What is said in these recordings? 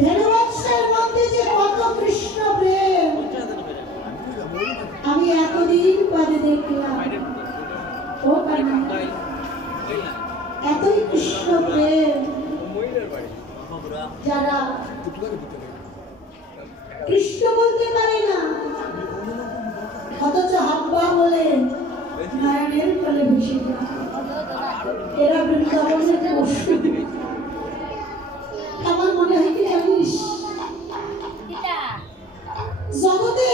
ধনুবৎসের মধ্যে যে কত কৃষ্ণ প্রেম আমি এতদিন পরে দেখলাম। ও কানাই, এতই কৃষ্ণ প্রেম যারা কৃষ্ণ বলতে পারে না, অথচ হাব্বা বলে নারায়ণের ফলে ভেসে যায়। এরা বৃন্দাবনের পশু। আমার মনে হয় কি জানিস, জগতে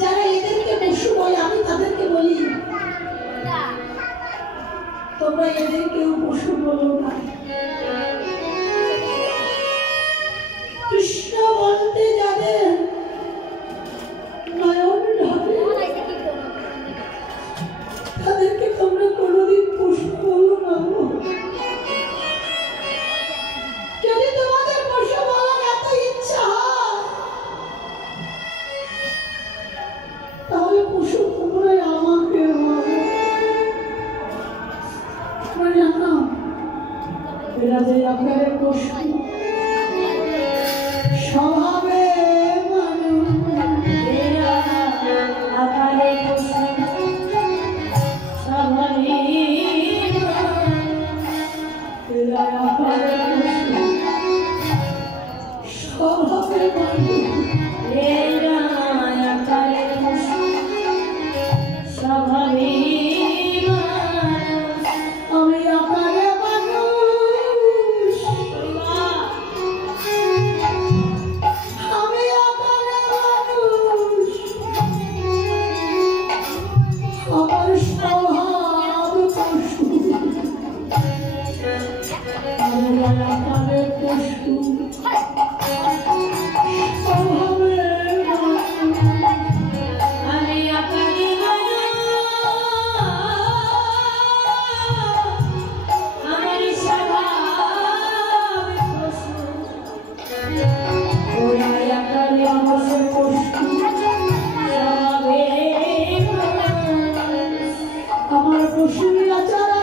যারা এদেরকে পশু বলে, আমি তাদেরকে বলি তোমরা এদেরকেও পশু বলো না। কৃষ্ণ বলতে যাদের নয়ন ঢালে তাদেরকে তোমরা কোনোদিন পশু বলো না। যদি তোমাদের পশু বলার এত ইচ্ছা তাহলে পশু তোমরা আমাকে জানো। এরা যে আকারে পশু, স্বভাবে মানুষ। এরা আকারে পশু, স্বভাবে এরা আকারে পশু, স্বভাবে মানুষ। এরা আকারে পশু, স্বভাবে আমি আকারে মানুষ, আমি আকারে মানুষ। আমার স্বভাব পশু, আমি আকারে পশু, স্বভাবে আমি আকারে আমার পশুরা চারা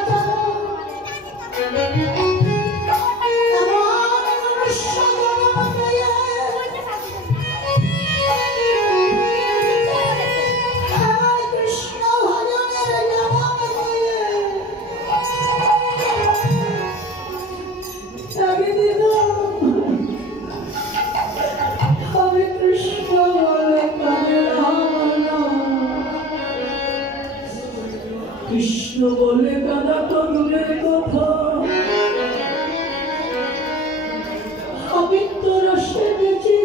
কৃষ্ণ বলে কাদা তরুণের কথা, আমি তো রসে বেঁচে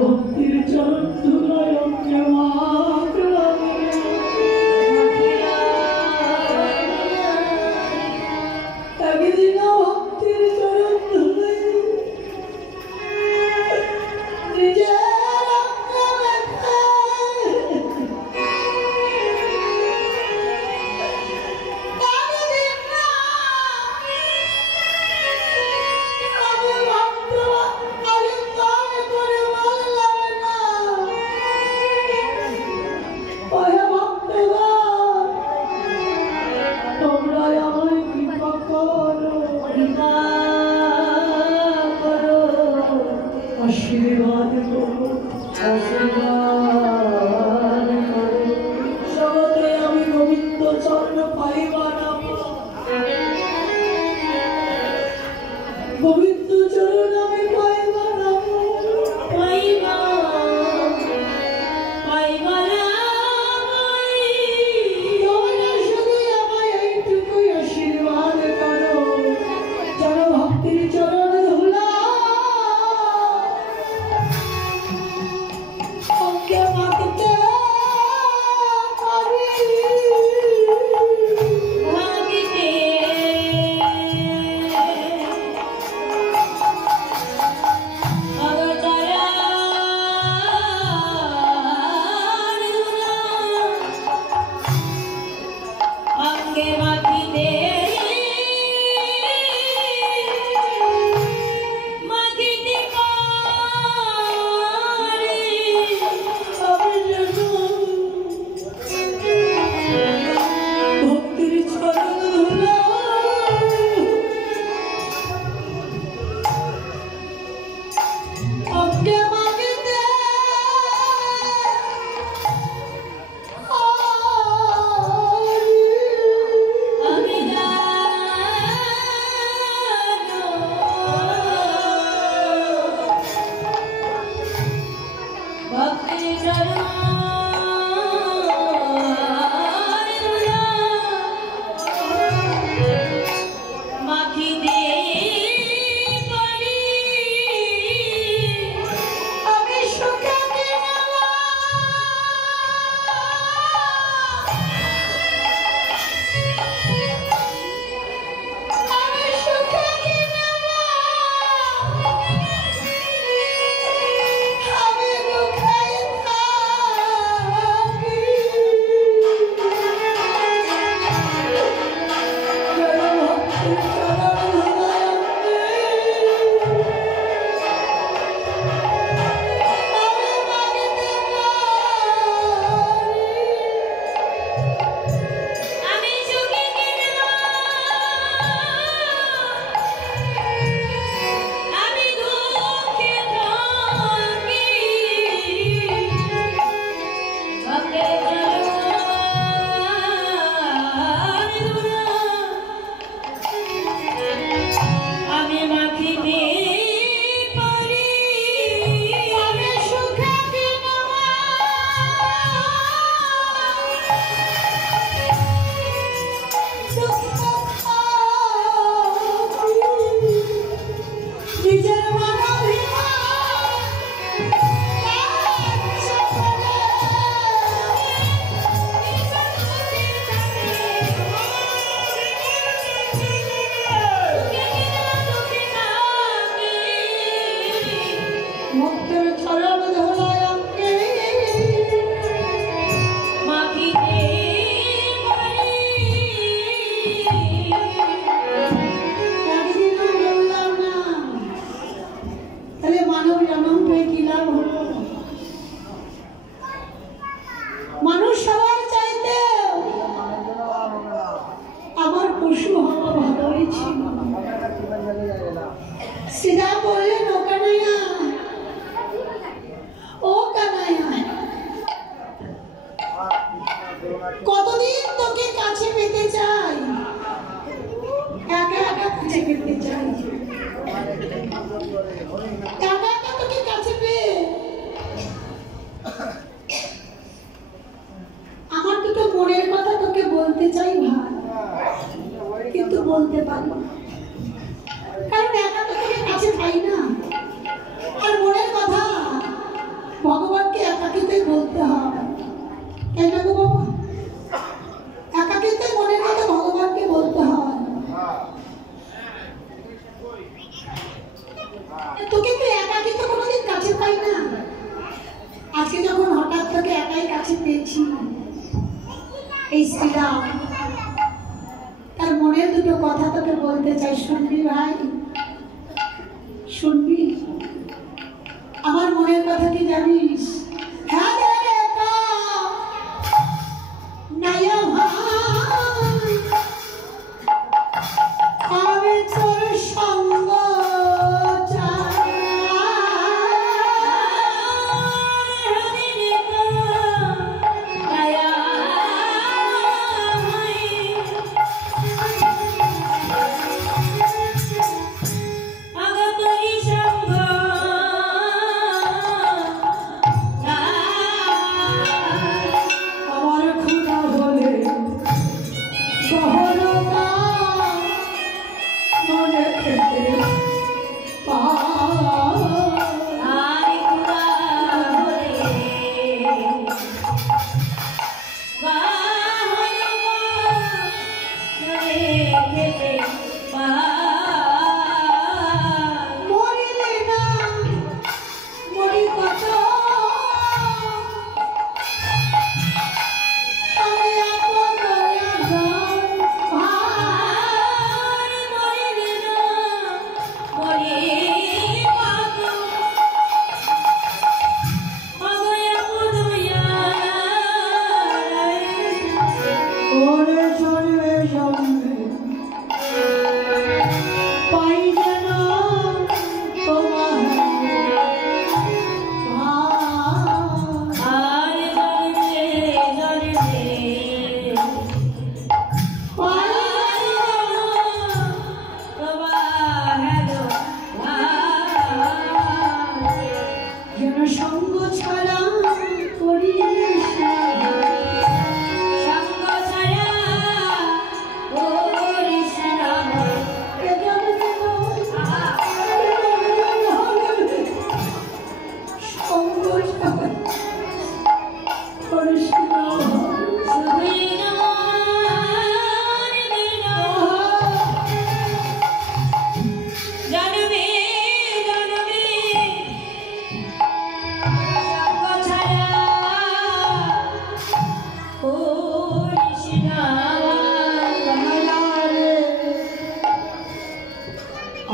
ভক্তির চরণ ধুলায় একদিন ভক্তির চরণ ধুলায় নিজের আশীর্বাদ করো, আশীর্বাদ করো। জগতে আমি গোবিন্দ চরণ পাইবা না, গোবিন্দ চরণ আমি পাইবা না, পাইবা পাইবা না। শুধু আমায় এইটুকুই আশীর্বাদ করো, যেন ভক্তির চরণ ধুলা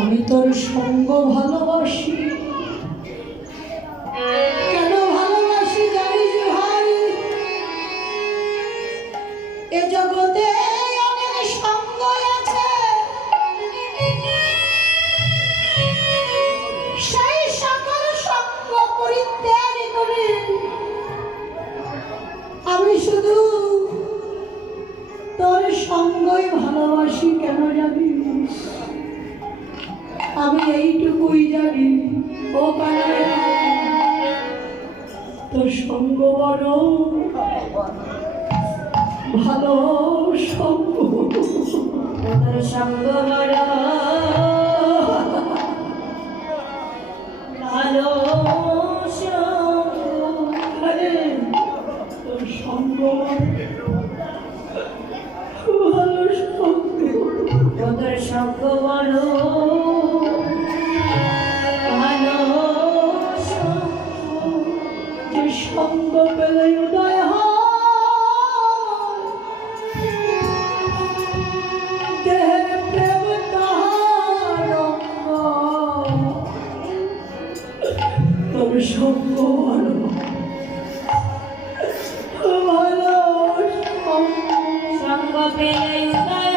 আমি তোর সঙ্গ ভালোবাসি। কেন ভালোবাসি জানিস ভাই? এ জগতে অনেক সঙ্গ আছে, সেই সকল সঙ্গ পরিত্যাগ করে আমি শুধু তোর সঙ্গই ভালোবাসি। কেন জানিস? আমি এইটুকুই জানি ও কানাইয়া, তোর সঙ্গ বড় ভালো সঙ্গ, তোর সঙ্গ বড় ভালো সঙ্গ, তোর সঙ্গ ভালো সঙ্গ, তোর সঙ্গ বড় ভালো সঙ্গ, যে সঙ্গ পেলে উদয় হয় দেহের প্রেম তাহার অঙ্গ, তোর সঙ্গ ভালো ভালো সঙ্গ পেলে উদয়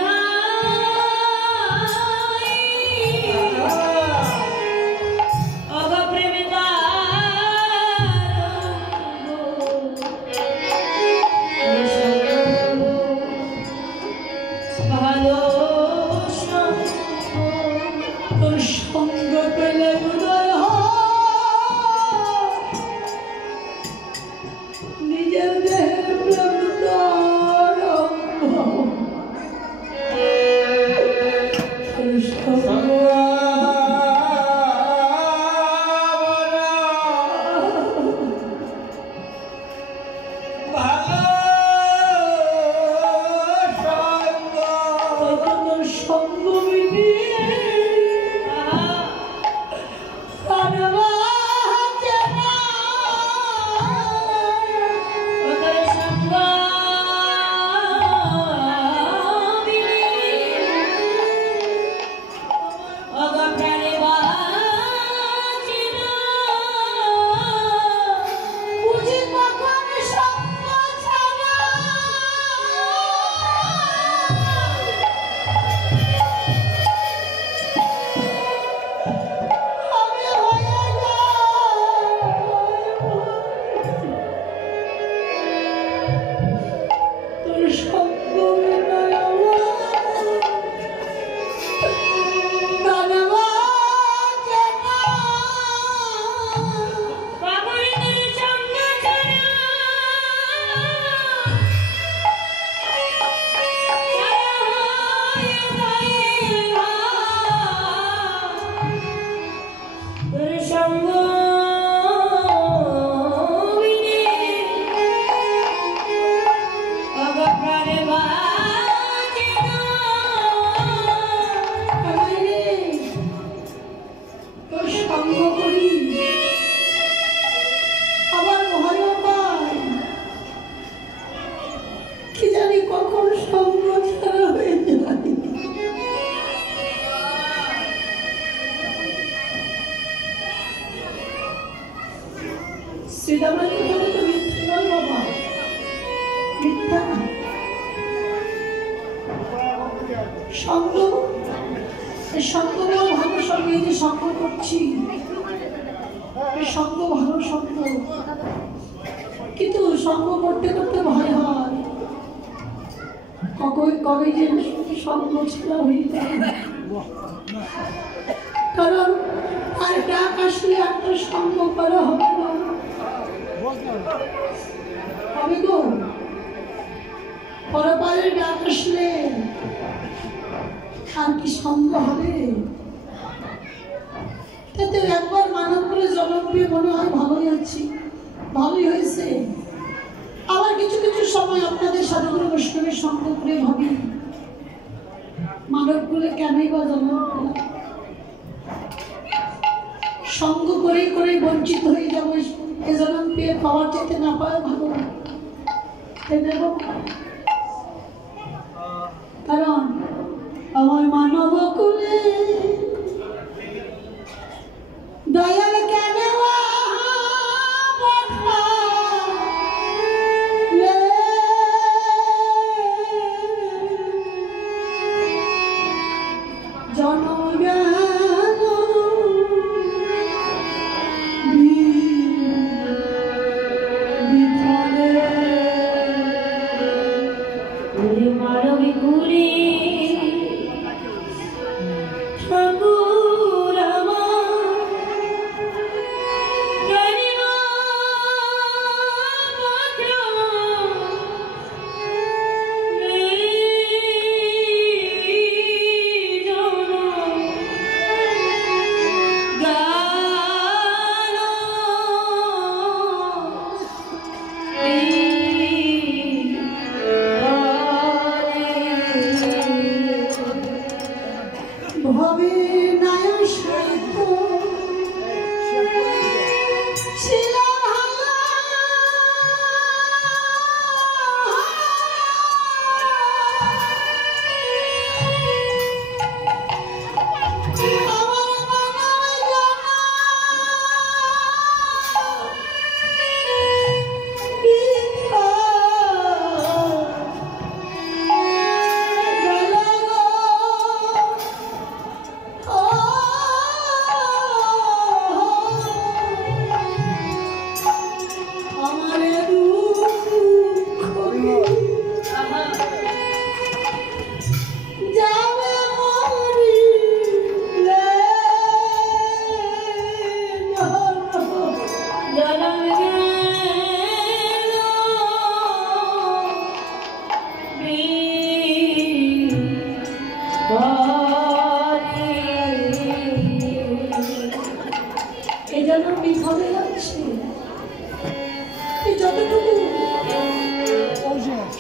কিন্তু সঙ্গ করতে করতে ভয় হয় কবে যে সঙ্গ ছেড়া হয়ে যায়, কারণ আর ডাক আসলে একটা সঙ্গ করা হবে না, হবে গো। পরপারের ডাক আসলে আর কি সঙ্গ হবে? তাতে একবার মানব করে জবাব দিয়ে মনে হয় ভালোই আছি, ভালোই হয়েছে। আবার কিছু কিছু সময় আপনাদের সাথে করে বৈষ্ণবের সঙ্গ করে ভাবি মানব করে কেনই বা জবাব সঙ্গ করে করে বঞ্চিত হয়ে যাবো, এ জন্ম পেয়ে পাওয়ার যেতে না পাওয়া ভালো। কারণ আমার মানব কুলে জনম গেল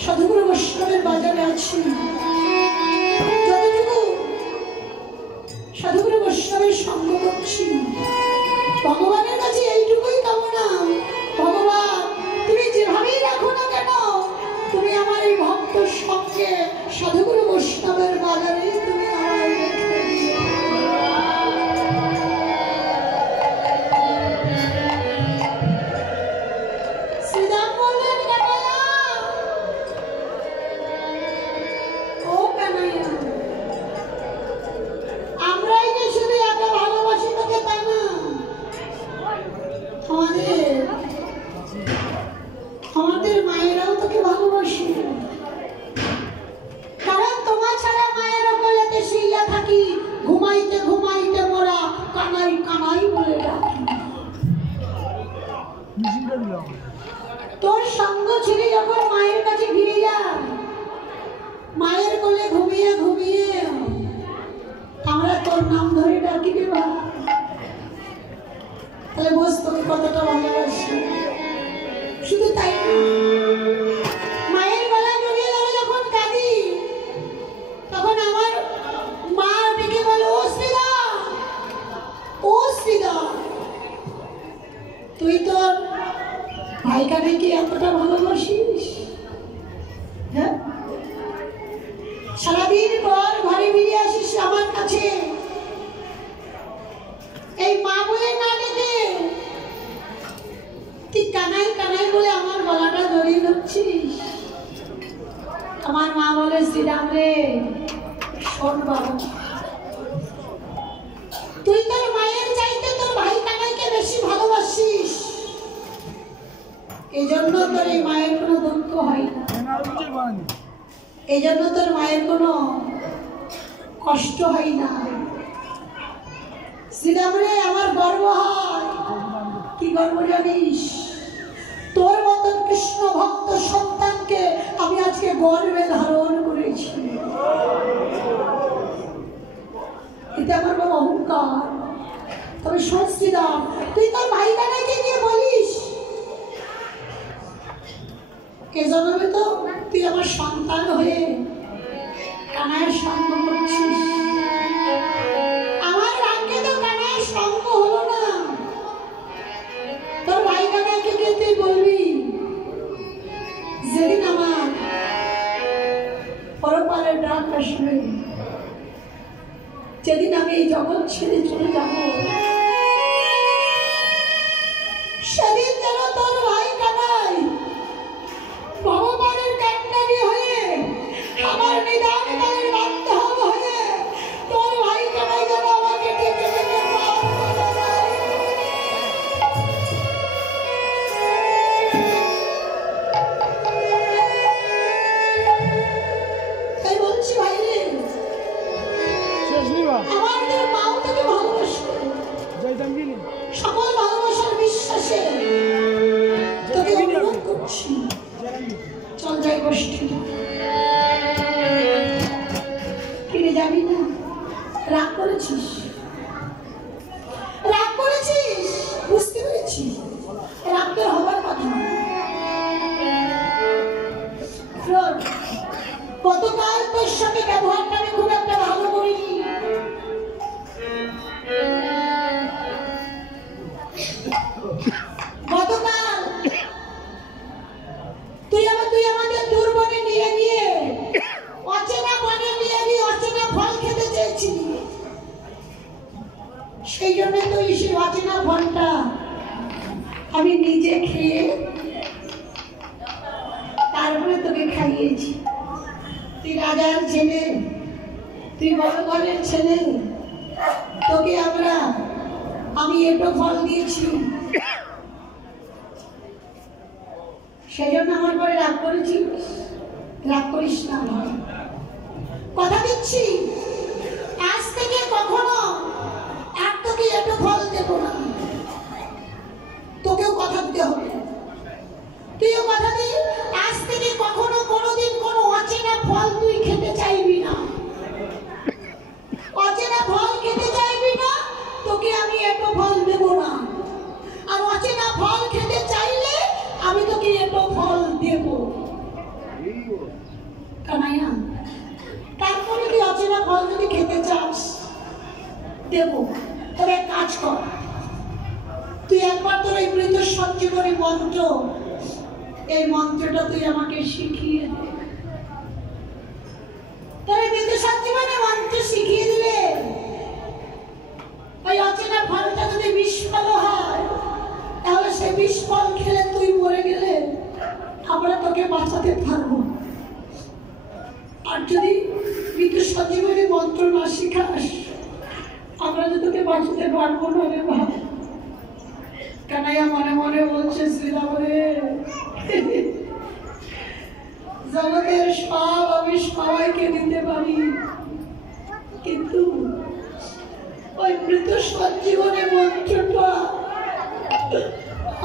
সাধুগুরু বৈষ্ণবের বাজারে আছি, যতটুকু সাধুগুরু বৈষ্ণবের সঙ্গ করছি, ভগবানের কাছে এইটুকুই কামনা, ভগবান তুমি যেভাবেই রাখো না কেন, তুমি আমার এই ভক্তর সঙ্গে সাধুগুরু বৈষ্ণবের বাজারে তুমি আমার রেখে দিও। শ্রীরাম বললেন, কানাইয়া, ও কানাইয়া, আমরাই যে শুধু একা ভালোবাসি তোকে তাই না, আমাদের মায়েরাও তোকে ভালোবাসে, কারণ তোমার ছাড়া মায়ের কোলেতে শুইয়া থাকি, ঘুমাইতে ঘুমাইতে মোরা কানাই কানাই বলে ডাকি। তোর সঙ্গ ছেড়ে যখন মায়ের কাছে ফিরে যায়, মায়ের কোলে ঘুমিয়ে ঘুমিয়ে আমরা তোর নাম ধরে ডাকি রে বা, তাহলে বস তোকে কতটা ভালোবাসি। শুধু তাই না, মায়ের গলা জড়িয়ে ধরে যখন কাঁদি, তখন আমার মা ডেকে বলে, ও শ্রীদা, ও শ্রীদা, তুই তোর ভাই কানাইকে এতটা ভালোবাসিস? হ্যাঁ, সারাদিন পর ঘরে ফিরে আসিস আমার কাছে, এই মা বলে না ডেকে তুই কানাই কানাই বলে আমার গলাটা জড়িয়ে ধরছিস। আমার মা বলে, শ্রীরাম রে, শোন বাবা, তুই তোর মায়ের চাইতে তোর ভাই কানাইকে বেশি ভালোবাসিস, এই জন্য তোর এই মায়ের কোনো দুঃখ হয় না, এই জন্য তোর মায়ের কোনো কষ্ট হয় না। শ্রীরাম রে, আমার গর্ব হয়। কি গর্ব জানিস? তোর মতন কৃষ্ণ ভক্ত সন্তানকে আমি আজকে গর্বে ধারণ করেছি, এটা আমার বড় অহংকার। তবে শোন শ্রীরাম, তুই তোর ভাই কানাইকে গিয়ে বলিস, এ জন্মে তো তুই আমার সন্তান হয়ে কানাইয়ের সঙ্গ করছিস, আমার ভাগ্যে তো কানাইয়ের সঙ্গ হলো না। তোর ভাই কানাইকে গিয়ে তুই বলবি, যেদিন আমার পরপারের ডাক আসবে, যেদিন আমি এই জগৎ ছেড়ে চলে যাব, সেদিন যেন তোর ভাই কানাই ভগবানের কান্ডারি হয়ে, আমার নিদান কালের বাধ্য হয়ে তোর ভাই আমার তোর মাও তোকে ভালোবাসে, সকল ভালোবাসার বিশ্বাসে তোকে অনুরোধ করছি, চল যাই গোষ্ঠী। ফিরে যাবি না? রাগ করেছিস, রাগ করেছিস, বুঝতে পেরেছি রাগ তোর হবার কথা। গতকাল তোর সঙ্গে ব্যবহারটা আমি খুব একটা ভালো করিনি। গতকাল তুই আমাদের দূর বনে নিয়ে গিয়ে অচেনা বনে নিয়ে গিয়ে অচেনা ফল খেতে চেয়েছিলি, সেই জন্য তুই সেই অচেনা ফলটা আমি নিজে খেয়ে তারপরে তোকে খাইয়েছি। তুই রাজার ছেলে, তুই বড় ঘরের ছেলে, তোকে আমি এটো ফল দিয়েছি, সেই জন্য আমার পরে রাগ করেছিস? রাগ করিস না ভাই, কথা দিচ্ছি আজ থেকে কখনো আর তোকে এটো ফল দেব না। তোকেও কথা দিতে হবে, তুইও কথা দি আজ থেকে কখনো কোনোদিন কোনো অচেনা ফল তুই খেতে চাইবি না। অচেনা ফল খেতে চাইবি না, তোকে আমি এটো ফল দেব না। আর অচেনা ফল খেতে চাইলে আমি তোকে এটো ফল দেব। কানাইয়া, তারপরে তুই অচেনা ফল যদি খেতে চাস দেব, তবে কাজ কর, তুই একবার তোর এই মৃত সঞ্জীবনী মন্ত্র, এই মন্ত্রটা তুই আমাকে শিখিয়ে দে। তোর মৃত সঞ্জীবনী মন্ত্র শিখিয়ে দিলে ওই অচেনা ফলটা যদি বিষ ফল হয়, তাহলে সে বিষ ফল খেলে তুই মরে গেলে আমরা তোকে বাঁচাতে পারবো। আর যদি মৃত সঞ্জীবনী মন্ত্র না শিখাস, আমরা তো তোকে বাঁচাতে পারবো না রে ভাই। কানাইয়া মনে মনে বলছে, শ্রীরাম রে, জগতের সব আমি সবাইকে দিতে পারি, কিন্তু ওই মৃত সঞ্জীবনী মন্ত্রটা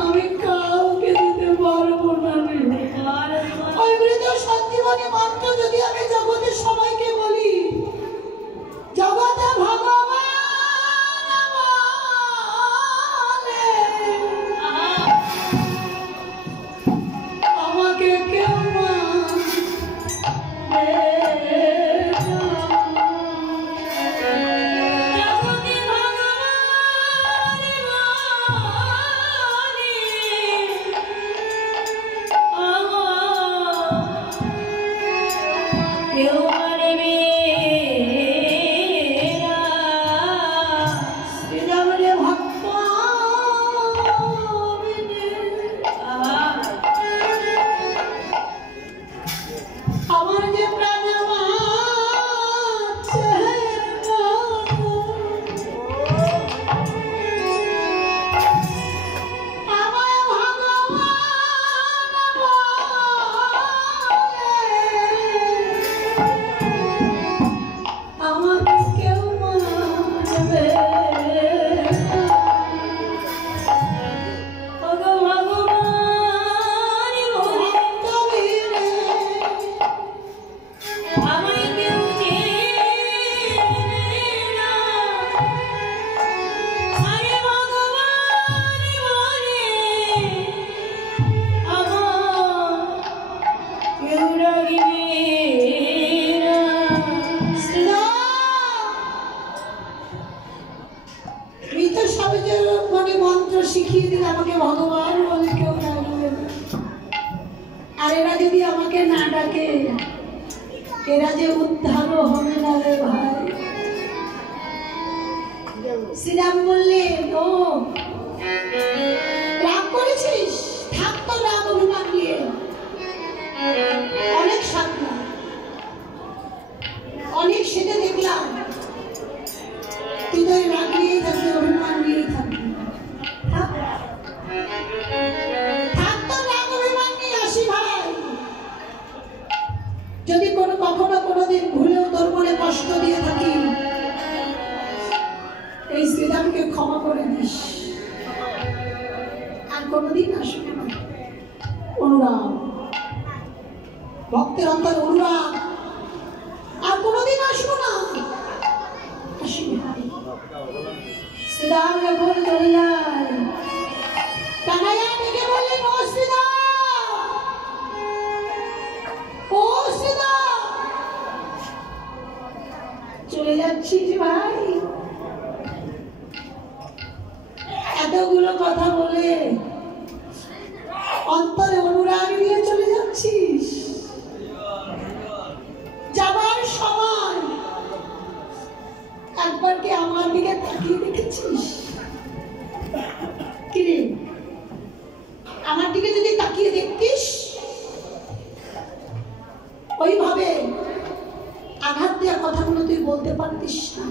আমি কাউকে দিতে পারবো না রে। ওই মৃত সঞ্জীবনী মন্ত্র যদি আমি জগতের সবাইকে বলি, জগতে ভগবান আমাকে কেউ শিখিয়ে দিলে আমাকে ভগবান বলে কেউ ডাকবে না। আর এরা যদি আমাকে না ডাকে, এরা যে উদ্ধারও হবে না রে ভাই। শ্রীরাম বললেন, ও রাগ করেছিস, থাক তো রাগ অভিমান নিয়ে, অনেক সাধনা, অনেক সেটা দেখলাম, তুই তো রাগ নিয়েই থাকবি, অভিমান নিয়েই থাকবি। যদি কখনো কোনোদিন ভুলেও তোর মনে কষ্ট দিয়ে থাকি, শ্রীরাম যখন চলে যায়, কানাইয়া ডেকে বললেন, ও শ্রীরাম, ও শ্রীরাম, চলে যাচ্ছিস ভাই? এতগুলো কথা বলে অন্তরে অনুরাগ নিয়ে চলে যাচ্ছিস? যাবার সময় একবার কি আমার দিকে তাকিয়ে দেখেছিস? কিরে, আমার দিকে যদি তাকিয়ে দেখতিস, ওইভাবে আঘাত দেওয়া কথাগুলো তুই বলতে পারতিস না।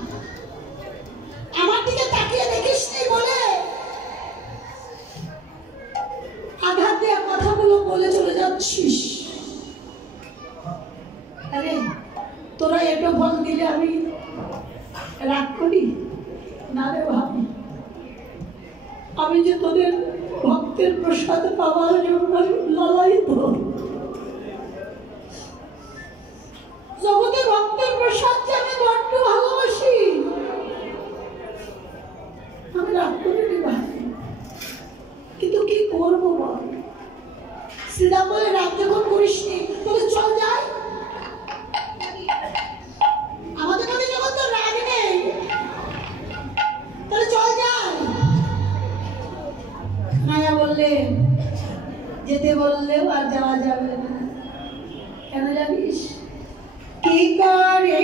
আমার দিকে তাকিয়ে দেখিস নি বলে আঘাত দেওয়া কথাগুলো বলে চলে যাচ্ছিস। আরে তোরা এটো ফল দিলে আমি রাগ করি না রে ভাবি। আমি যে তোদের ভক্তের প্রসাদ পাওয়ার জন্য লালায়িত, জগতের ভক্তের প্রসাদ যে আমি বড্ড ভালোবাসি, আমি রাগ করিনি ভাই, কিন্তু কি করবো বল? শ্রীরাম বলে, রাগ যখন করিস নি তোকে চল যাই, আমাদের মধ্যে যখন তোর রাগ নেই তাহলে চল যাই। মায়া বললেন, যেতে বললেও আর যাওয়া যাবে না। কেন জানিস? কি করে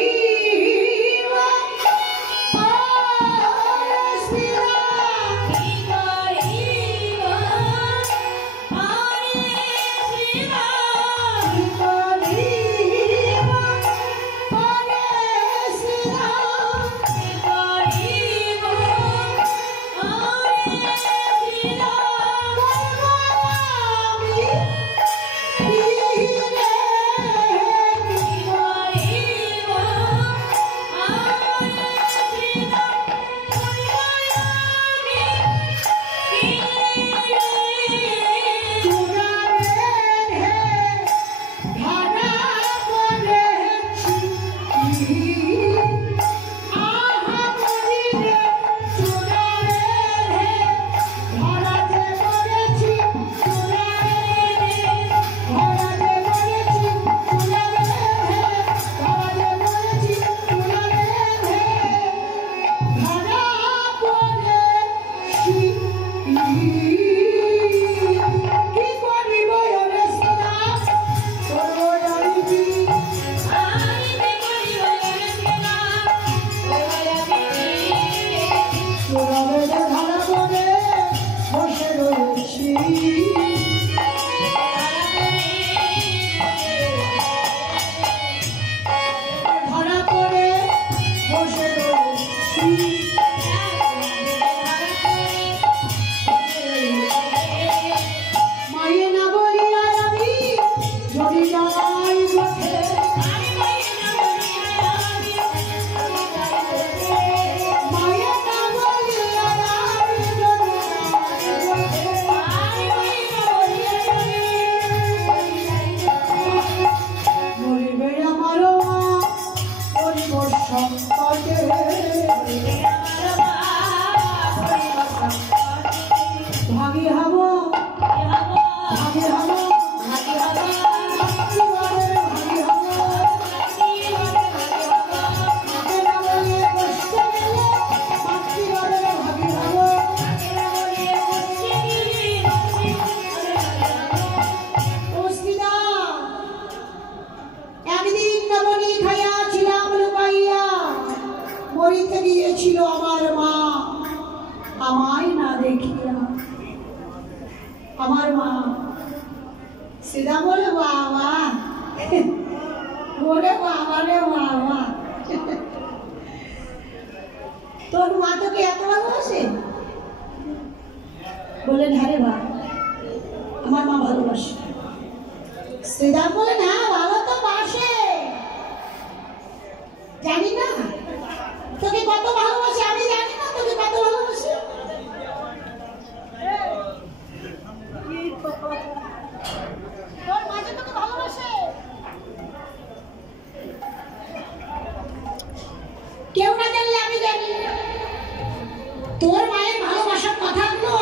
আমার মা। শ্রীরাম বলে, বাবা বলে, বাবা রে বাবা, তোর মা তোকে এত ভালোবাসে? বলে, হ্যাঁ রে বা, আমার মা ভালোবাসে। শ্রীরাম বলে, না ভালো তো বাসে, জানি না তোকে কত ভালোবাসে, আমি জানি না তোকে কত ভালোবাসে। তোর মা যে তোকে ভালোবাসে কেউ না জানলে আমি জানি। তোর মায়ের ভালোবাসার কথাগুলো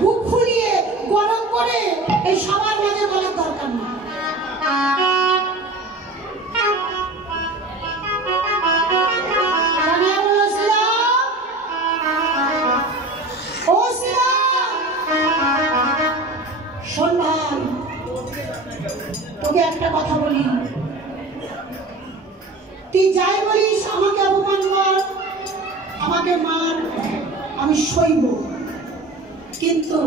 বুক ফুলিয়ে গরম করে এই সবার মাঝে বলার দরকার নেই। শোন ভাই, তোকে একটা কথা বলি, তুই যাই বলিস আমাকে অপমান কর, আমাকে মার, আমি সইব, কিন্তু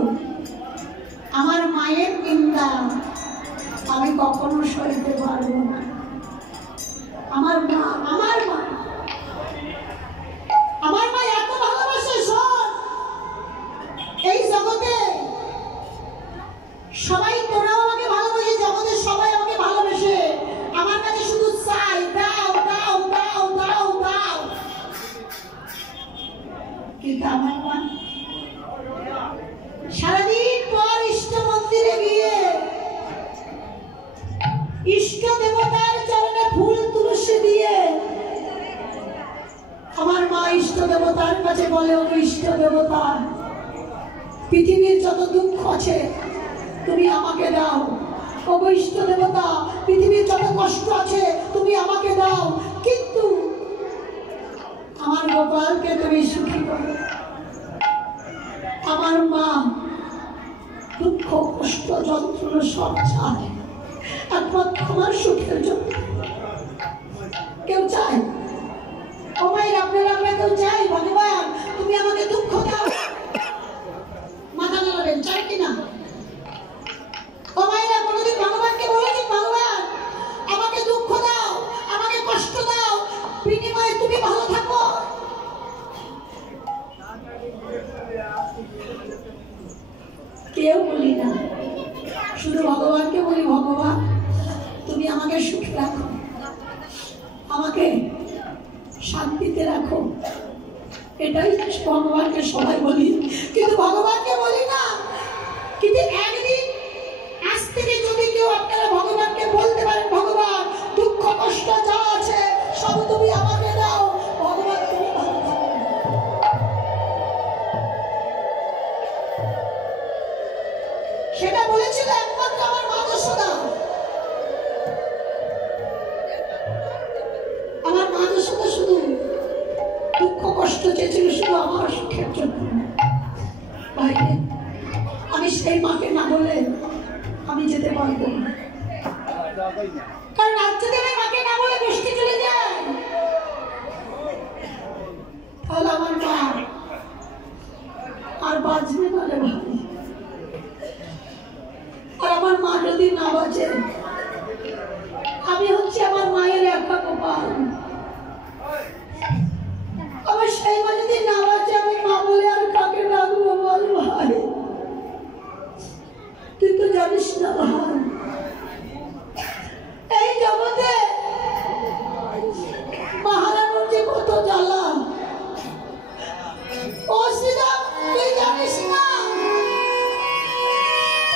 আমার মায়ের নিন্দা আমি কখনো সইতে পারবো না। আমার মা এত ভালোবাসে। শোন, এই জগতে সবাই, তোরাও আমাকে ভালোবাসে, জগতের সবাই আমাকে ভালোবাসে, আমার কাছে শুধু চাই দাও দাও দাও দাও দাও, কিন্তু আমার মা সারাদিন পর ইষ্ট মন্দিরে গিয়ে ইষ্ট দেবতার চরণে ফুল তুলসী দিয়ে আমার মা ইষ্ট দেবতার কাছে বলে, ও ইষ্ট দেবতা, পৃথিবীর যত দুঃখ আছে তুমি আমাকে দাও। ও ইষ্ট দেবতা, পৃথিবীর যত কষ্ট আছে তুমি আমাকে দাও, কিন্তু আমার গোপালকে তুমি সুখী করো। আমার মা দুঃখ কষ্ট যন্ত্রণা সব চায় একমাত্র আমার সুখের জন্য। কেউ চায়? ও মায়ের আপনারা কেউ চাই ভগবান তুমি আমাকে দুঃখ দাও? মাথা নাড়াবেন, চাই কিনা? ও মায়েরা কোনোদিন ভগবানকে বলেছেন, ভগবান আমাকে দুঃখ দাও, আমাকে কষ্ট দাও, বিনিময়ে তুমি ভালো থাকো? কেউ বলি না, শুধু ভগবানকে বলি, ভগবান তুমি আমাকে সুখে রাখো, আমাকে শান্তিতে রাখো। এটাই ভগবানকে সবাই বলি, কিন্তু ভগবানকে বলি না। কিন্তু একদিন আজ থেকে যদি কেউ আপনারা ভগবানকে বলতে পারেন, ভগবান দুঃখ কষ্ট যা আছে সব তুমি আমাকে দাও, ভগবান তুমি ভালো থাকো। সেটা বলেছিল একমাত্র আমার মা যশোদা। আমার মা যশোদা শুধু দুঃখ কষ্ট চেয়েছিল শুধু আমার সুখের জন্য। বাইরে আমি সেই মাকে না বলে আমি যেতে পারবো না, কারণ আজ যদি আমি মাকে না বলে বসতে চলে যাই তাহলে আমার মা আর বাঁচবে না রে ভাই। আর আমার মা যদি না বাঁচে, আমি হচ্ছে আমার মায়ের একা গোপাল। আমার সেই মা যদি না বাঁচে, আমি মা বলে আর কাকে ডাকবো বল ভাই? তুই তো জানিস না ভাই, এই জগতে মহারানুর যে কত জ্বালা, ও সীতা তুই জানিস না?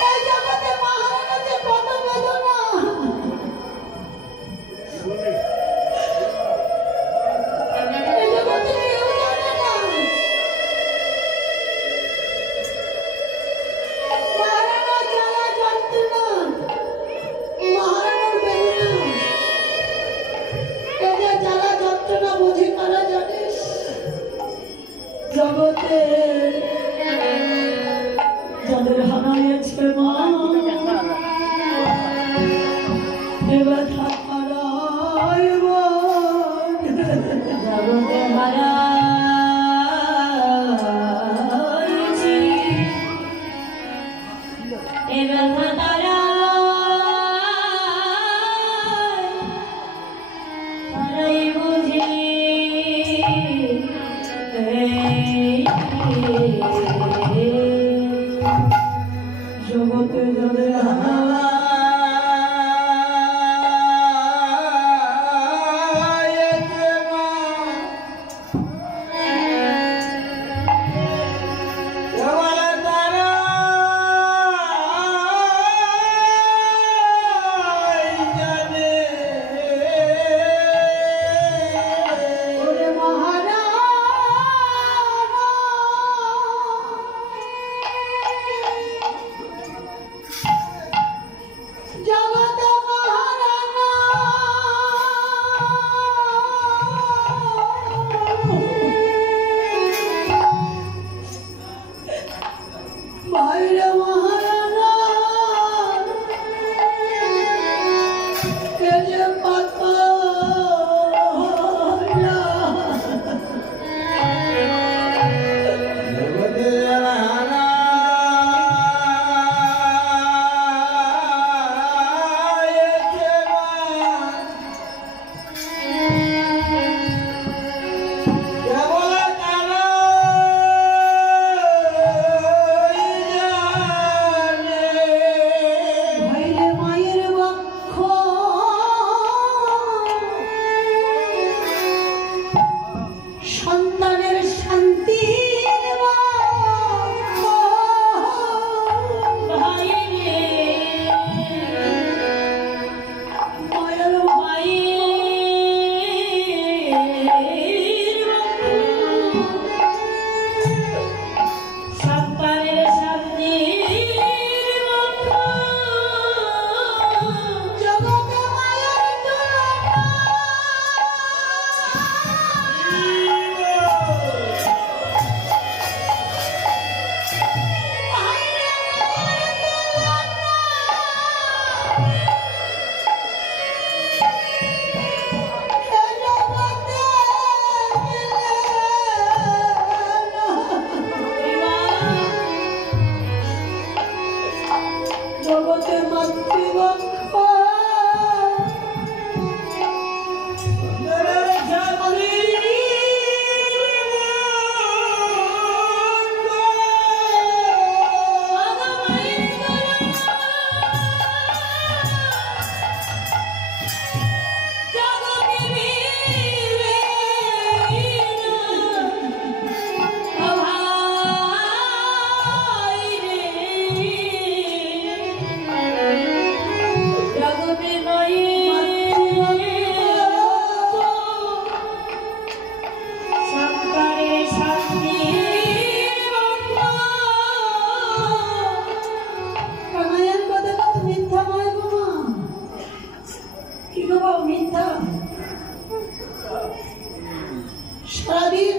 এই জগতে মহারানুর যে কত বেদনা। এই জগতে কেউ জানে না মহারানুর জ্বালা যন্ত্রণা, মহারানুর বেদনা। এই যে জ্বালা যন্ত্রণা বুঝি কারা জানিস? জগতে যাদের হারাইছে মা, এবার হারাইব জগতে হারাইছি, এবার হারাই বুঝি জগতে যাদের হারাইছে মা,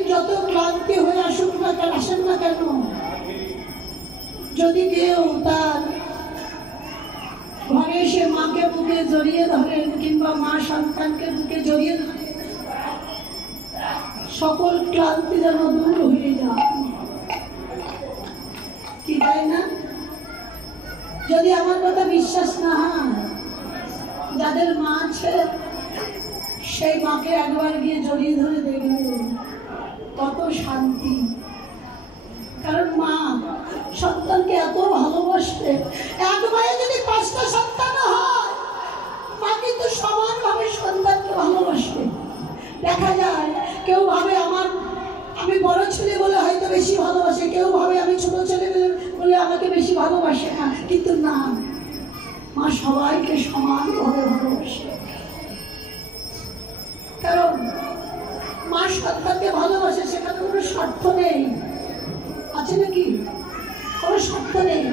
যত ক্লান্তি হয়ে আসুন না কেন, আসেন না কেন, যদি কেউ তার ঘরে এসে মাকে বুকে জড়িয়ে ধরেন কিংবা মা সন্তানকে বুকে জড়িয়ে ধরেন, সকল ক্লান্তি যেন দূর হয়ে যায়, কি তাই না? যদি আমার কথা বিশ্বাস না হয়, যাদের মা আছে সেই মাকে একবার গিয়ে জড়িয়ে ধরে দেখবে কত শান্তি। কারণ মা সন্তানকে এত ভালোবাসে। এক মায়ে যদি 5টা সন্তান হয়, মা কিন্তু সমানভাবে সন্তানকে ভালোবাসে। দেখা যায় কেউ ভাবে আমি বড় ছেলে বলে হয়তো বেশি ভালোবাসে, কেউ ভাবে আমি ছোট ছেলে বলে আমাকে বেশি ভালোবাসে না, কিন্তু না, মা সবাইকে সমানভাবে ভালোবাসে। কারণ মা সন্তানকে ভালোবাসে, সেখানে কোনো স্বার্থ নেই, আছে নাকি? কোনো স্বার্থ নেই।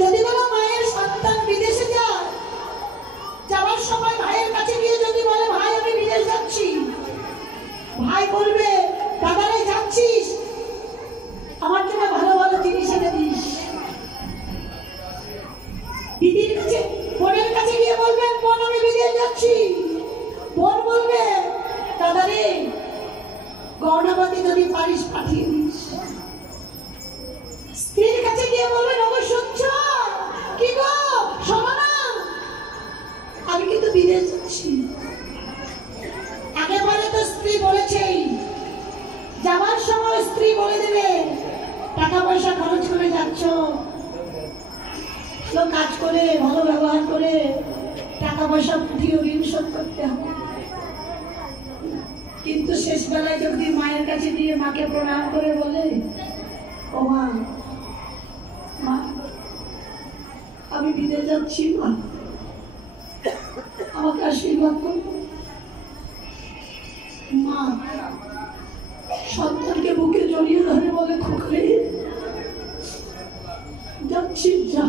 যদি কোনো মায়ের সন্তান বিদেশে যায়, যাওয়ার সময় ভাইয়ের কাছে গিয়ে যদি বলে ভাই আমি বিদেশ যাচ্ছি, ভাই বলবে দাদারে যাচ্ছিস, আমার জন্য ভালো ভালো জিনিস এনে দিস। দিদির কাছে, বোনের কাছে গিয়ে বলবেন বোন আমি বিদেশ যাচ্ছি, বোন বলবে দাদারে গহনাপাতি যদি পারিস পাঠিয়ে দিস। স্ত্রীর কাছে গিয়ে বলবেন ওগো শুনছ, কি গো শোনো না, আমি কিন্তু বিদেশ যাচ্ছি। আগেবারে তো স্ত্রী বলেছেই, যাওয়ার সময় স্ত্রী বলে দেবে টাকা পয়সা খরচ করে যাচ্ছ, ভালো কাজ করে ভালো ব্যবহার করে টাকা পয়সা পাঠিয়ে ঋণ শোধ করতে হবে। কিন্তু শেষ বেলায় যদি মায়ের কাছে গিয়ে মাকে প্রণাম করে বলে ও মা, আমি বিদেশ যাচ্ছি, মা আমাকে আশীর্বাদ করো। মা সন্তানকে বুকে জড়িয়ে ধরে বলে খোকরে যাচ্ছিস যা,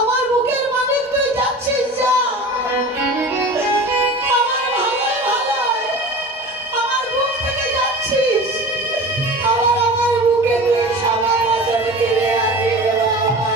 আমার বুকের মালিক তুই যাচ্ছিস যা, আমার ভালোই ভালো, আমার বুক থেকে যাচ্ছিস, আমার বুকে তুই সবার মাঝে ফিরে আসবি বাবা।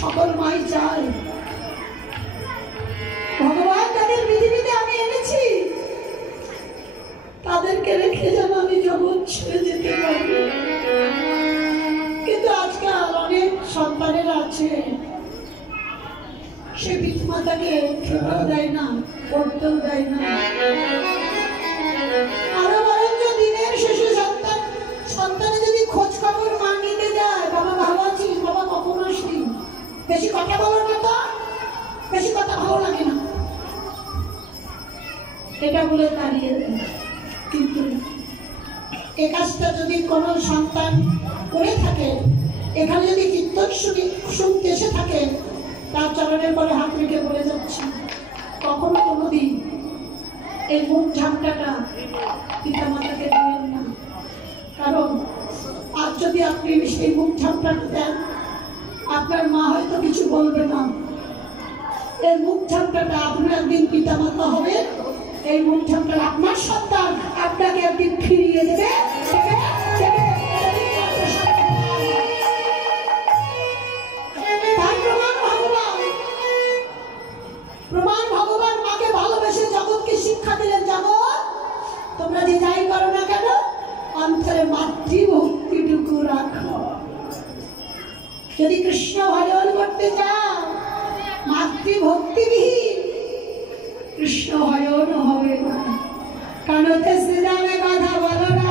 সকল মাই চায় ভগবান তাদের পৃথিবীতে আমি এনেছি, তাদেরকে রেখে যেন আমি জগৎ ছেড়ে যেতে পারি। কিন্তু আজকাল অনেক সন্তানেরা আছে, সে পিতামাতাকে খেতেও দেয় না, পড়তেও দেয় না। আরো বরঞ্চ দিনের শেষে সন্তানে যদি খোঁজ খবর মা নিতে যায়, বাবা ভালো আছিস, বাবা কখন আসবি, বেশি কথা বলার মতো, বেশি কথা ভালো লাগে না, এটা বলে দাঁড়িয়ে দেয়। কিন্তু এ কাজটা যদি কোনো সন্তান করে থাকে, এখানে যদি কীর্তন শুনতে এসে থাকে, তার চরণের পরে হাত রেখে বলে যাচ্ছি, কখনো কোনোদিন এই মুখ ঝামটাটা পিতামাতাকে দেবেন না। কারণ আজ যদি আপনি সেই মুখ ঝামটাটা দেন, আপনার মা হয়তো কিছু বলবে না, এই মুখ ঝামটাটা আপনি একদিন পিতামাতা হবে, এই মুখ ঝামটা আপনার সন্তান আপনাকে একদিন ফিরিয়ে দেবে। প্রমাণ ভগবান মাকে ভালোবেসে জগৎকে শিক্ষা দিলেন, জগৎ তোমরা যে যাই করো না কেন অন্তরে মাতৃভক্তিটুকু রাখো। যদি কৃষ্ণ ভজন করতে চাও, মাতৃভক্তিবিহীন কৃষ্ণ ভজন হবে না। কানতে শ্রীরামে কথা বলো না,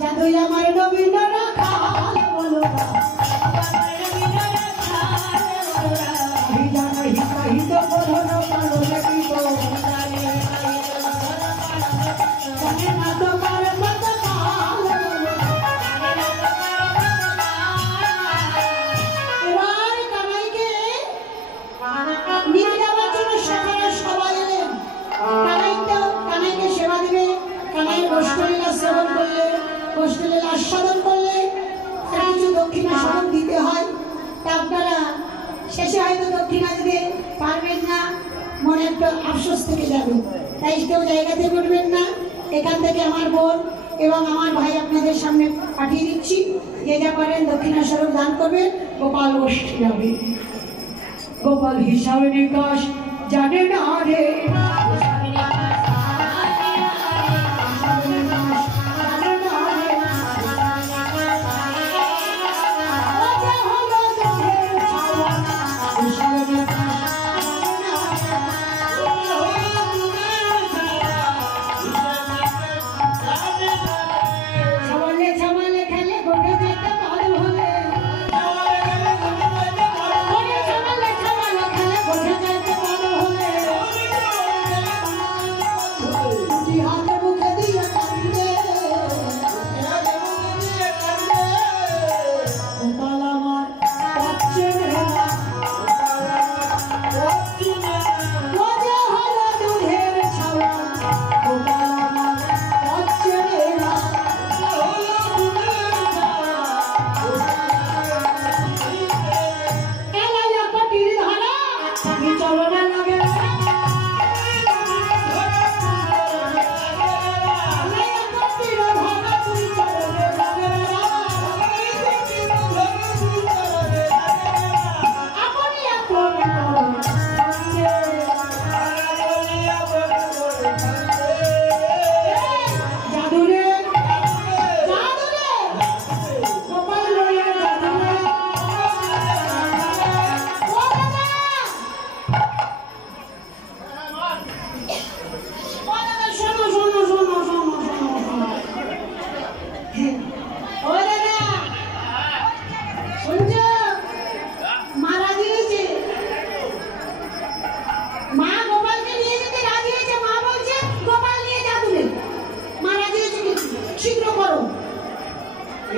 জাদুই আমার নবীন রাখাল বলো না হিত বলো কালো লাগিব না তোমার মত কাল এবার কানাইকে নিয়ে যাওয়ার জন্য সেখানে সবাই এলেন। কানাইকে সেবা দিবে, কানাইয়ের গোষ্ঠলীলা শ্রবণ করলে, গোষ্ঠলীলা আস্বাদন করলে তার কিছু দক্ষিণা স্মরণ দিতে হয়। তা আপনারা শেষে হয়তো দক্ষিণা দিতে পারবেন না, মনে একটু আফসোস থেকে যাবে, তাই কেউ জায়গাতে করবেন না। এখান থেকে আমার বোন এবং আমার ভাই আপনাদের সামনে পাঠিয়ে দিচ্ছি, যে যা পারেন দক্ষিণা স্বরূপ দান করবেন। গোপাল গোষ্ঠী যাবে, গোপাল হিসাবে নিকাশ জানে না রে,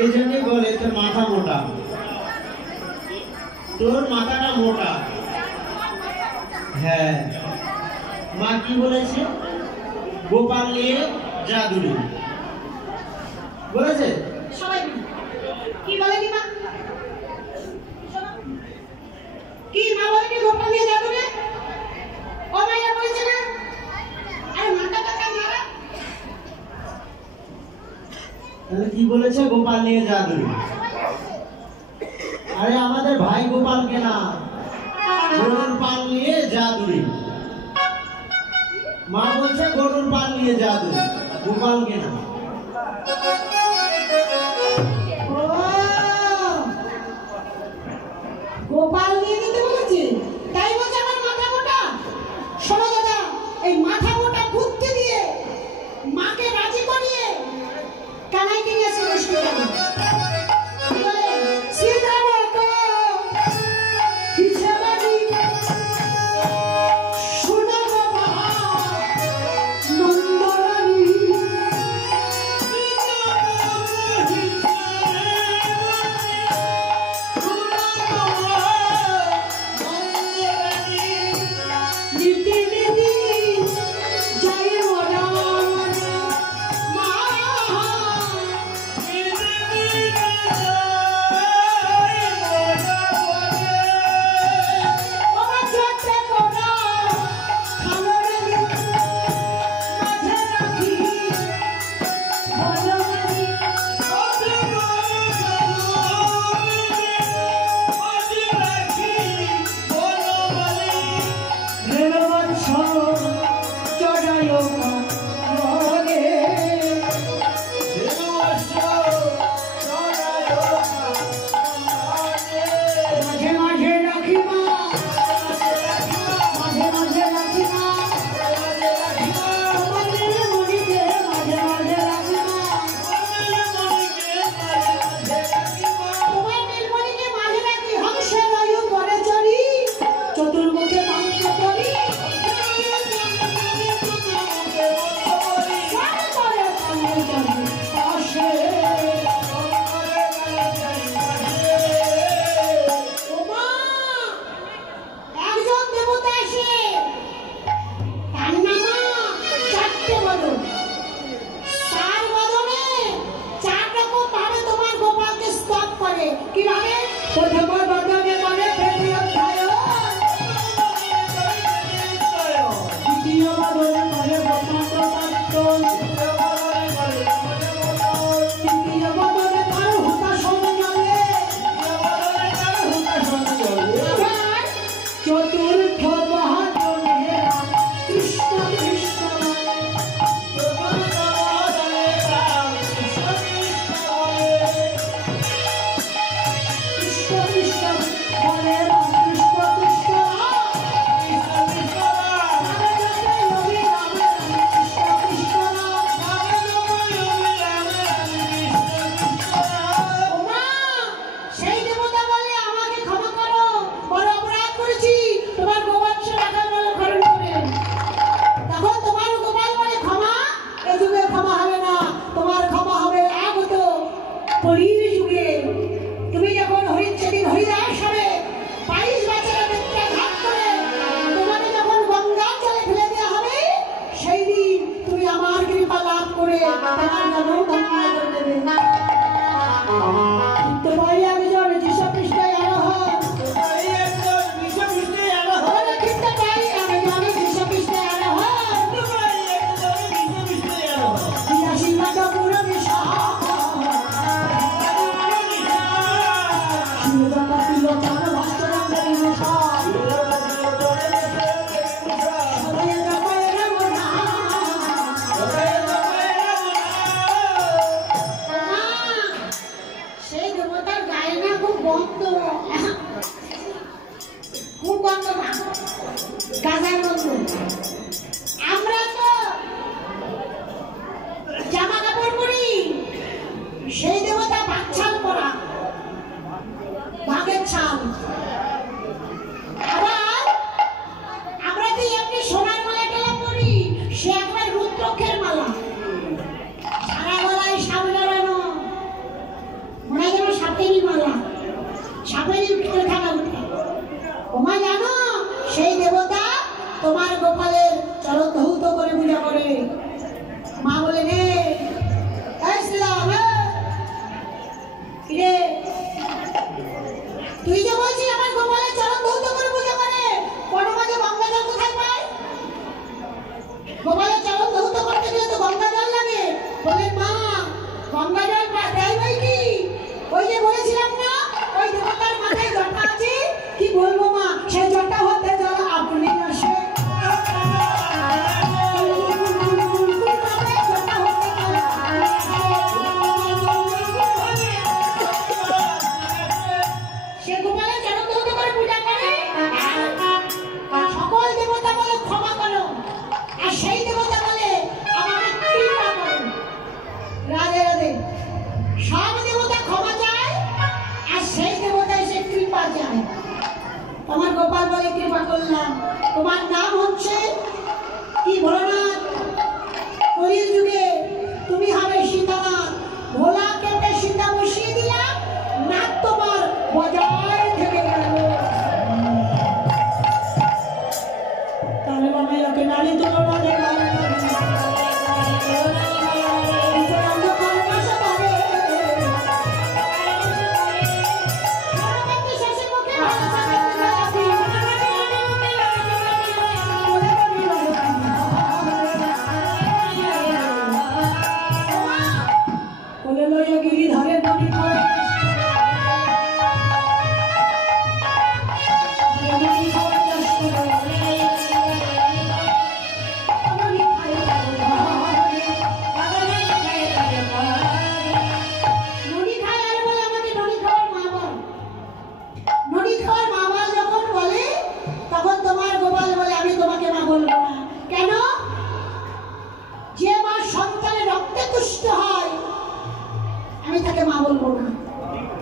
এই জন্যই বলে তোর মাথা মোটা, তোর মাথাটা মোটা। হ্যাঁ, মা কি বলেছে? গোপাল নিয়ে জাদুরি বলেছে। সবাই কি বলে? কি মা? কি মা বলেনি গোপাল নিয়ে জাদুরি? ও মাইয়া বলেছে না? আরে মাথা টাকা মারা। তাহলে কি বলেছে? গোপাল নিয়ে জাদুরি। আরে আমাদের ভাই গোপালকে না, গরুর পাল নিয়ে জাদুরি। মা বলছে গরুর পাল নিয়ে জাদুরি, গোপালকে না। গোপাল নিয়ে দিতে বলেছে, তাই বলছে আমার মাথা মোটা। শোনো দাদা, এই মাথা মোটা বুদ্ধি দিয়ে মাকে রাজি করিয়ে কানাইকে নিয়ে এসে বসতে যাবে। কলির যুগে তুমি যখন হরিচ্ছেদিন হরিদাস হবে 22 বছরের বেত্রাঘাত করে তোমাকে যখন গঙ্গার জলে ফেলে দেওয়া হবে সেই দিন তুমি আমার কৃপা লাভ করে তোমার জন্য গঙ্গা করে দেবে। কিন্তু ভাই একজন যিশু খ্রিস্টাই আরোহণ আমরা তো জামা কাপড় পরি সেই দেবতা বাচ্চাল পরা বাঘের ছাল। আবার আমরা যে এমনি সোনার মালা টালা পরি সে একবার রুদ্রক্ষের মালা সারা গলায় সাপ জড়ানো মনে যেন সাপেরই মালা সাপেরই করে থাকা উঠে। ওমা জানো সেই দেবতা তোমার গোপালের চরণ ধৌত করে পূজা করে। মা বলে রে তুই যে বলছিস আমার গোপালের চরণ ধৌত করে পূজা করে কোন মাঝে গঙ্গা জল কোথায় পায়? গোপালের চরণ ধৌত করতে গেলে তো গঙ্গা জল লাগে। বলে মা গঙ্গা জল দেয় ভাই কি? ওই যে বলেছিলাম না ওই দেবতার মাথায় জটা আছে। কি বলবো মা সেই জটা হতে জল আপনি আসে সে গোপালের চরণ ধৌত করে পূজা করে। সকল দেবতা বলে ক্ষমা করো আর সেই দেবতা বলে আমাকে কৃপা করো। রাধে রাধে। সব দেবতা ক্ষমা চায় আর সেই দেবতা এসে কৃপা চায়। তোমার গোপাল বলে কৃপা করলাম। তোমার নাম হচ্ছে কি ভোলানাথ। কলির যুগে তুমি হবে সীতানাথ। ভোলা কেটে সীতা বসিয়ে দিলাম নাথ তোমার বজায় থেকে গেল। তাহলে বাবা লোকে নারী তুলনা দেয় গিরিধারে নদী খাওয়া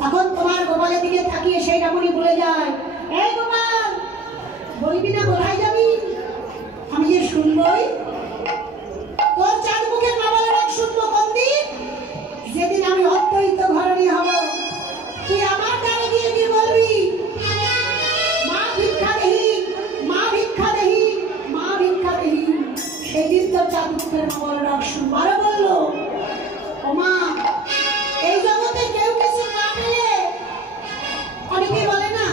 তখন তোমার গোপালের দিকে তাকিয়ে সেই রামণী বলে যায় এই গোপাল বলবি না কোথায় যাবি? আমি যে শুনবই তোর চাঁদ মুখের মা বলে ডাক শুনবো কোন দিন? যেদিন আমি অদ্বৈত ঘরণী হব। তুই আমার দ্বারে গিয়ে কি বলবি? মা ভিক্ষা দেহি মা ভিক্ষা দেহি মা ভিক্ষা দেহি। সেদিন তোর চাঁদ মুখের মা বলে ডাক শুনবো। আরো বললো ও মা এই জগতে কেউ কিছু না পেলে অনেকে বলে না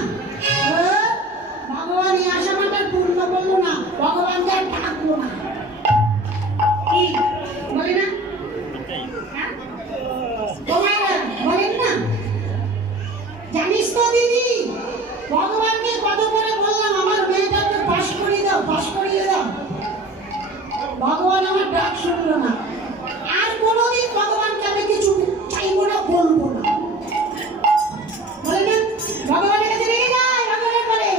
ভগবান এই আশামাটার পূর্ণ করলো না ভগবানকে আর ডাকলো না। কি বলে না? বলেন না? জানিস তো দিদি ভগবানকে কত করে বললাম আমার মেয়েটাকে পাশ করিয়ে দাও পাশ করিয়ে দাও। ভগবান আমার ডাক শুনলো না। আর কোনোদিন ভগবানকে আমি কিছু চাইবো না বলবো না। বলে না ভগবানের কাছে রেগে যায় ভগবানের পরে।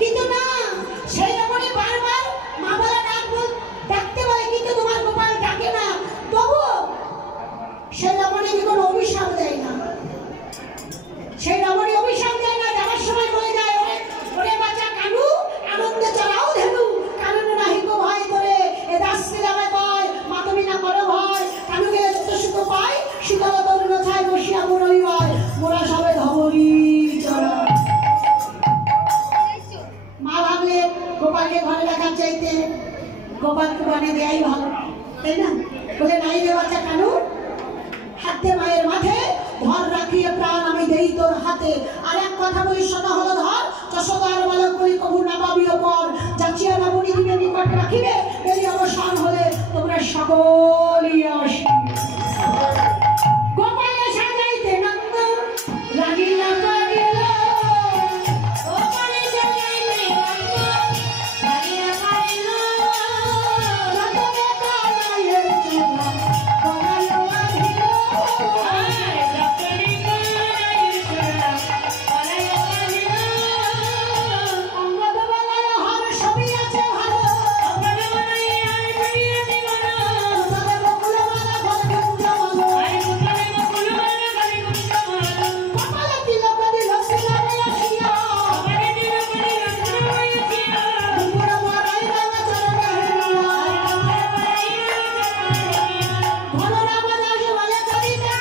কিন্তু না সেই রকমই বারবার মা বলে ডাকতে বলে কিন্তু তোমার গোপাল ডাকে না। তবু সেই রমণী কোনো অভিশাপ দেয় না। সেই রমণী অভিশাপ দেয় না। যাওয়ার সময় বলে যায় ওরে বাচ্চা কানু আনন্দে চলাও ধেনু কানু নাহি গো ভয় করে এ দাসকে যাবে কয় মা তুমি না করো ভয় কানু গেলে যত সুখ পায় শীতল তরুণ ছায় বসিয়া বুড়ো গোপালকে বানিয়ে দেয়াই ভালো, তাই না? বলে নাই রে বাচ্চা কানুন, হাতে মায়ের মাঠে ধর রাখিয়ে প্রাণ আমি দেই তোর হাতে। আর এক কথা বলি শোনা হলো ধর, যশোদার বালক বলি কবু না পাবিও পর, যাচিয়া না বলি দিবে নিকট রাখিবে, এই অবসান হলে তোমরা সকলই আসিবে। গোপালে সাজাইতে নন্দ লাগিলা পাগিল, গোপালে সাজাইতে নন্দ লাগিলা পাগিল, রতনে কানাইয়ের চূড়া বানাইলো বাঁধিল, রতনে কানাইয়ের চূড়া বানাইলো বাঁধিল, অঙ্গদ বেলায় হার সবই আছে ভালো, অঙ্গদ বেলায় হার সবই আছে ভালো, তবে বকুল মালা ঘরে গুঞ্জ ভালো, আই গোপালে বকুল মালা ঘরে গুঞ্জ ভালো, কপালে তিলক দিল সিনারে আসিয়া, কপালে তিলক দিল সিনারে আসিয়া, দুপুর বড়াই রাঙা চরণে হইয়া, দুপুর বড়াই রাঙা চরণে হইয়া, ঘন রাম দাস বলে করিতে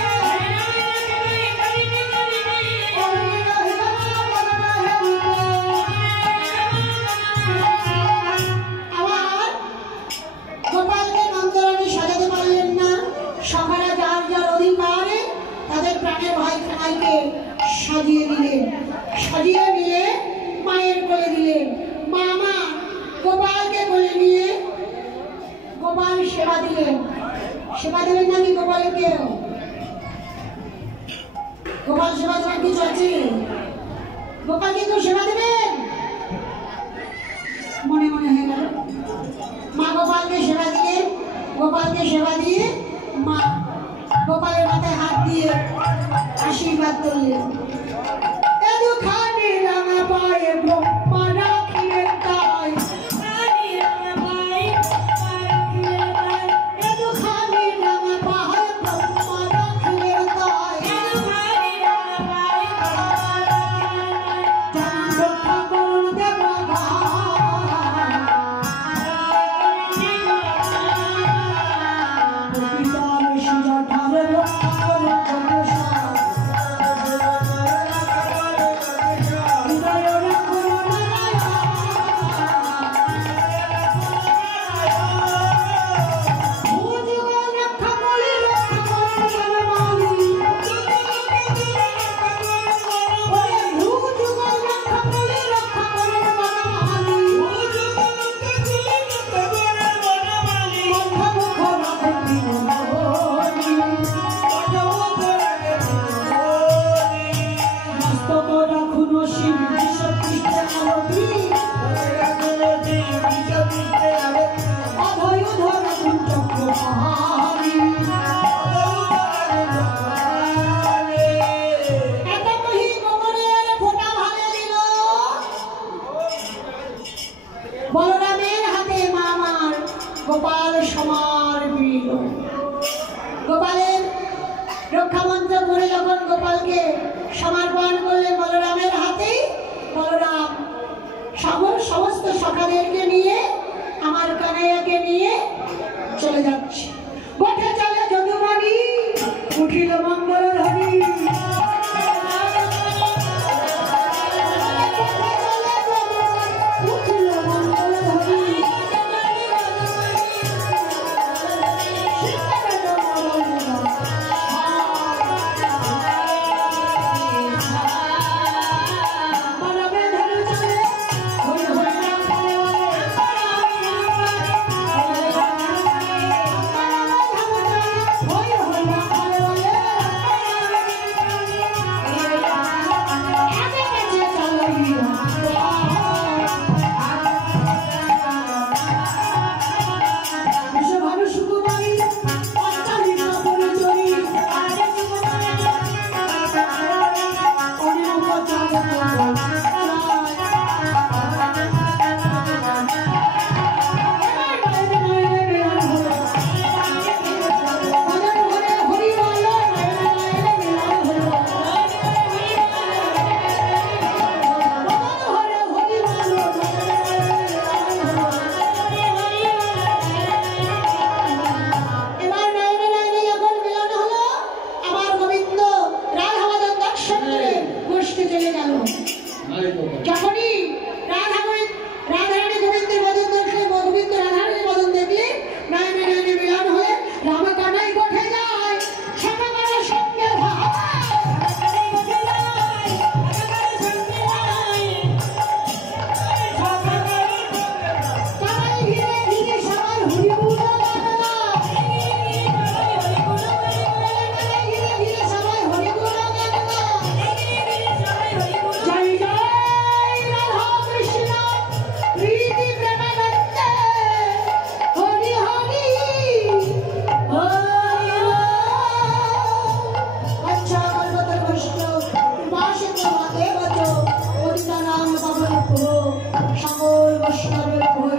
করিতে, করিতে করিতে, অরুণ হইয়া মননা হইতে। আবার গোপালকে নন্দরানী সাজাতে পারলেন না। সখারা যার যার অধিকারে তাদের প্রাণের ভাই খানাইকে সাজিয়ে দিলেন, সাজিয়ে নিয়ে মায়ের কোলে দিলেন। মামা গোপালকে কোলে নিয়ে গোপাল সেবা দিলেন। সেবা দেবেন নাকি গোপালকে? গোপাল সেবা দেওয়ার কিছু আছে? গোপালকে কেউ সেবা দেবেন? মনে মনে হয়ে গেল। মা গোপালকে সেবা দিলেন। গোপালকে সেবা দিয়ে মা গোপালের মাথায় হাত দিয়ে আশীর্বাদ করলেন। এদুখানি রাঙা পায়ে ব্রহ্মা রাখিলেন তাই, এদুখানি রাঙা পায়ে ব্রহ্মা রাখিলেন তাই, জানি রক্ষা করুন দেবা পিতার শিরাধারে রক্ষা করুন হৃদয় রাখুন ভুজগণ রক্ষা করি রক্ষা করুন বনমালী, ভুজগণ রক্ষা করি রক্ষা করুন বনমালী, মুখ রাখুন দীনবন্ধী, মস্তক রাখুন শিব বিষপৃষ্ঠে আরতি, অভয় ধরুন চক্রধারী। এত কহি গোবরের ফোঁটা ভালে দিল বলরামের হাতে মামার গোপাল সমর্পিল। গোপালের রক্ষামন্ত্র করে যখন গোপালকে সমর্পণ করলেন বলরামের হাতে, বলরাম সমস্ত সখাদেরকে নিয়ে আমার কানাইয়াকে নিয়ে চলে যাচ্ছে। বটে চলে যদুমণি উঠিল মঙ্গল ধ্বনি, উঠিল মঙ্গল ধ্বনি, হই হই না সকল বৈষ্ণবের হয়ে